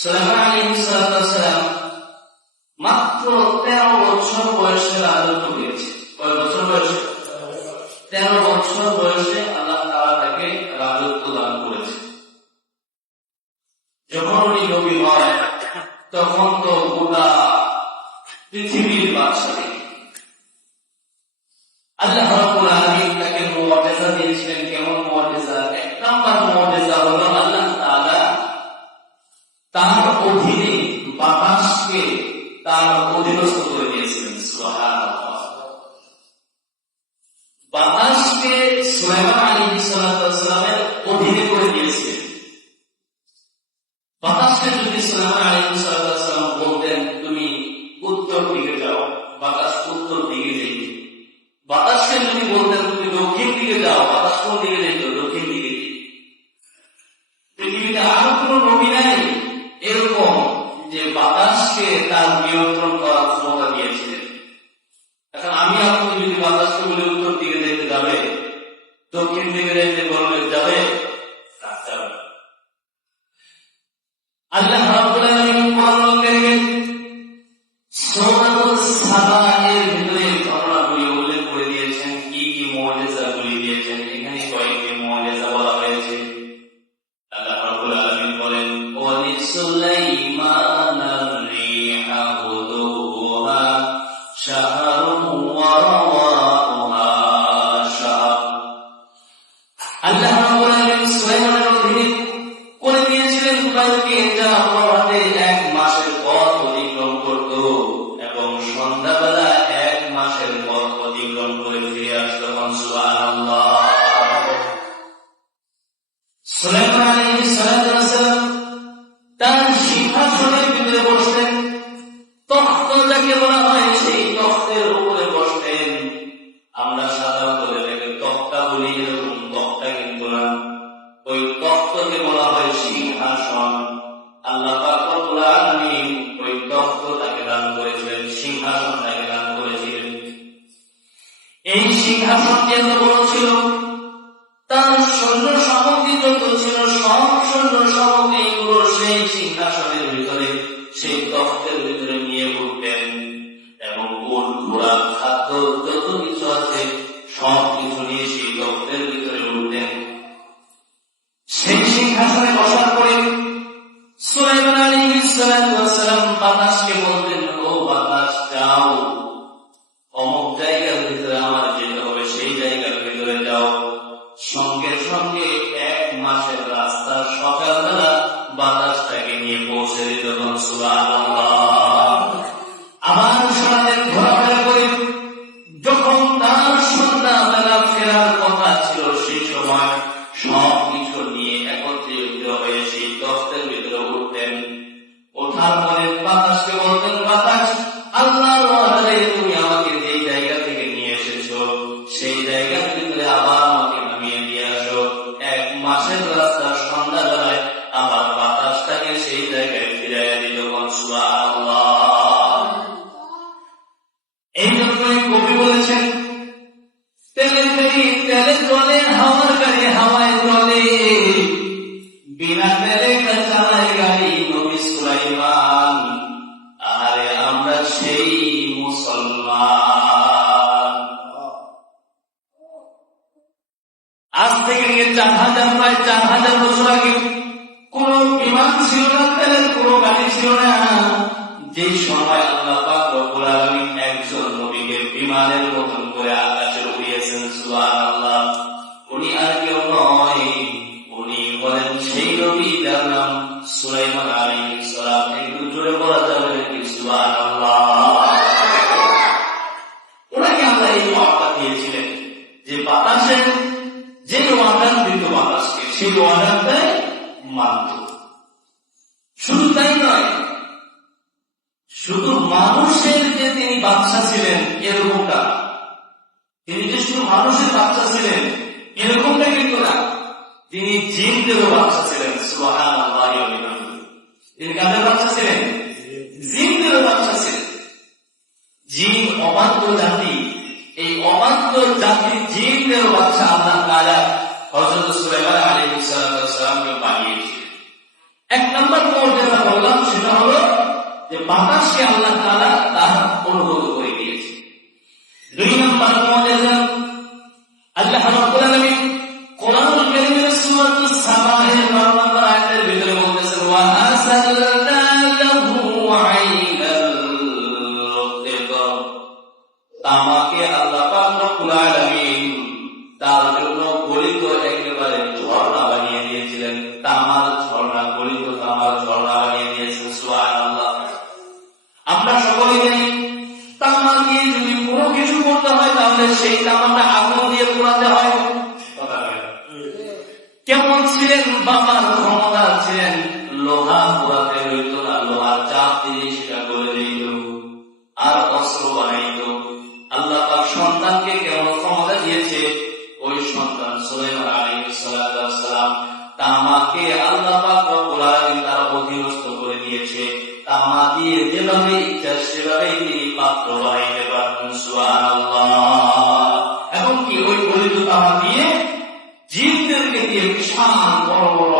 সুলাইমান আলাইহিস সালাম মাত্র 13 বছর বয়সে রাজত্ব করেছে। কয় বছর বয়সে? 13 বছর বয়সে আল্লাহ তাআলা তাকে রাজত্ব দান করেছে। যখন উনি নবী হয় তখন তো গোটা পৃথিবীর বাদশা। আল্লাহ রাব্বুল আলামিন তাকে মুআজিজা দিয়েছিলেন। কেমন মুআজিজা? এক নাম্বার মুআজিজা হলো আল্লাহ তাআলা তার অধীনে বাতাসকে তার অধীনস্থ করে দিয়েছিলেন। সুবহানাল্লাহ। বাতাসকে সুলাইমান আলাইহিস সালামের অধীনে করে দিয়েছিলেন। বাতাসকে যদি সুলাইমান আলাইহিস সালাম বলতেন তুমি উত্তর দিকে যাও, বাতাস উত্তর দিকে যেত। বাতাসকে যদি বলতেন তুমি দক্ষিণ দিকে যাও, বাতাস কোন দিকে যেত? দক্ষিণ দিকে। পৃথিবীতে আরো কোন নবী নাই এরকম যে বাতাসকে তার নিয়ন্ত্রণ করার ক্ষমতা দিয়েছিলেন। এখন আমি আপনি যদি বাতাসকে বলে উত্তর দিকে যেতে যাবে, দক্ষিণ দিকে যেতে বললে যাবে? আল্লাহ রাব্বুল আলামিন কোরআনুল কারীম সূরাতুস সাবা এর ভিতরে ঘটনাগুলি উল্লেখ করে দিয়েছেন, কি কি মুআজিজাগুলি দিয়েছেন। এখানে কয়েকটি মুআজিজা বলা হয়েছে। আল্লাহ রাব্বুল আলামিন বলেন ওয়া লিসুলাইমানা রিহা গুদুহা শাহরুন ওয়া রাওয়াহুহা শাহর। আল্লাহ রাব্বুল আলামিন সুলাইমানের অধীনে করে দিয়েছিলেন বায়ুকে, যা পরতে 1 মাসের পথ অতিক্রম করত এবং সন্ধ্যাবেলা 1 মাসের পথ অতিক্রম করে ফিরে আসত। সুবহানাল্লাহ। সুলাইমান আলাইহিস সালাম তার সিংহাসনের ভিতরে বসতেন। তখ্ত যাকে বলা হয় সেই তখ্তের উপরে বসতেন। আমরা সাধারণত এটাকে তক্তা বলি, এরকম তক্তা কিন্তু না, ওই তখ্তকে বলা হয় সিংহাসন। আল্লাহ পাক রব্বুল আলামিন ওই তখ্ত তাকে দান করেছিলেন, সিংহাসন তাকে দান করেছিলেন। এই সিংহাসনটি এত বড় ছিল, তার সৈন্য সামগ্রী যত ছিল সব সৈন্য সামগ্রীগুলো সেই সিংহাসনের ভিতরে, সেই তখ্তের ভিতরে নিয়ে উঠতেন এবং উট ঘোড়া খাদ্য যত কিছু আছে সব কিছু নিয়ে সেই তখ্তের ভিতরে উঠতেন। সেই সিংহাসনে বসার পরে সুলাইমান আলাইহিস সালাম বাতাসকে বলতেন, ও বাতাস যাও, অমুক জায়গার ভিতরে আমার যেতে হবে, সেই জায়গার ভিতরে যাও। সঙ্গে সঙ্গে 1 মাসের রাস্তা সকালবেলা বাতাসটাকে নিয়ে পৌঁছে দিত। সুবহানাল্লাহ। আবার সাথে ঘোরাফেরা করে যখন তার সন্ধ্যাবেলা ফেরার কথা ছিল, সেই সময় সব কিছু নিয়ে একত্রিত হয়ে সেই তখ্তের ভিতরে উঠতেন। ওঠার পরে বাতাসকে বলতেন, বাতাস আল্লাহর ওয়াদায় তুমি আমাকে যেই জায়গা থেকে নিয়ে এসেছো সেই জায়গার ভিতরে আবার আমাকে নামিয়ে দিয়ে আসো। 1 মাসের রাস্তা সন্ধ্যাবেলায় আবার বাতাসটাকে সেই জায়গায় ফিরাইয়া দিত। সুবহানাল্লাহ। এই জন্যই কবি বলেছেন, তেলে গাড়ি তেলে চলে, হাওয়ার গাড়ি হাওয়ায় চলে, বিনা তেলে চালায় গাড়ি নবী সুলাইমান। আরে আমরা সেই মুসলমান। আজ থেকে নিয়ে 4000 বছর আগে কোন বিমান ছিল না, তেলের কোন গাড়ি ছিল না। যে সময় আল্লাহ পাক রব্বুল আলামিন একজন নবীকে বিমানের মতন করে আকাশে উড়িয়েছেন। সুবহানাল্লাহ। উনি আর কেউ নয়, উনি বলেন সেই নবী যার নাম সুলাইমান আলাইহিস সালাম। একটু জোরে বলা যাবে নাকি? সুবহানাল্লাহ। ওনাকে আল্লাহ এই ওয়াদা দিয়েছিলেন যে বাতাসের যে ওয়াদা দিত বাতাসকে, সেই ওয়াদাটাই মানত। শুধু তাই নয়, শুধু মানুষের যে তিনি বাদশা ছিলেন এরকমটা, তিনি যে শুধু মানুষের বাদশা ছিলেন এরকমটা কিন্তু না, তিনি জিনদেরও বাদশা ছিলেন। সুবহানাল্লাহ। তিনি কাদের বাদশা ছিলেন? জিনদেরও বাদশা ছিলেন। জিন অবাধ্য জাতি, এই অবাধ্য জাতির জিনদেরও বাদশা আল্লাহ তাআলা হযরত সুলাইমান আলাইহিস সালামকে বানিয়েছিলেন। 1 নম্বর মুআজিজা বললাম فأرسلنا له عين الرقيق তামাকে আল্লাহ পাক রব্বুল আলামিন তার জন্য গলিত একেবারে ঝর্ণা বানিয়ে দিয়েছিলেন। তামার ঝর্ণা, গলিত তামার ঝর্ণা বানিয়ে দিয়েছেন। সুবহানাল্লাহ। আমরা সকলে জানি তামা দিয়ে যদি কোনো কিছু করতে হয় তাহলে সেই তামাটা আগুন দিয়ে পোড়াতে হয়। কেমন ছিলেন বাবার ক্ষমতা, ছিলেন লোহা পোড়াতে হইত না, লোহার চাপ দিয়ে সেটা করে দিত আর অস্ত্র বানাইত। আল্লাহ পাক সন্তানকে কেমন ক্ষমতা দিয়েছে, ওই সন্তান সুলাইমান আলাইহিস সালাম তামাকে আল্লাহ পাক রব্বুল আলামিন তার অধীনস্থ করে দিয়েছে। তামা দিয়ে যেভাবে ইচ্ছা সেভাবে তিনি পাত্র বানাইতে পারবেন। সুবহানাল্লাহ। এবং কি ওই গলিত তামা দিয়ে জিনদেরকে দিয়ে বিশাল বড় বড়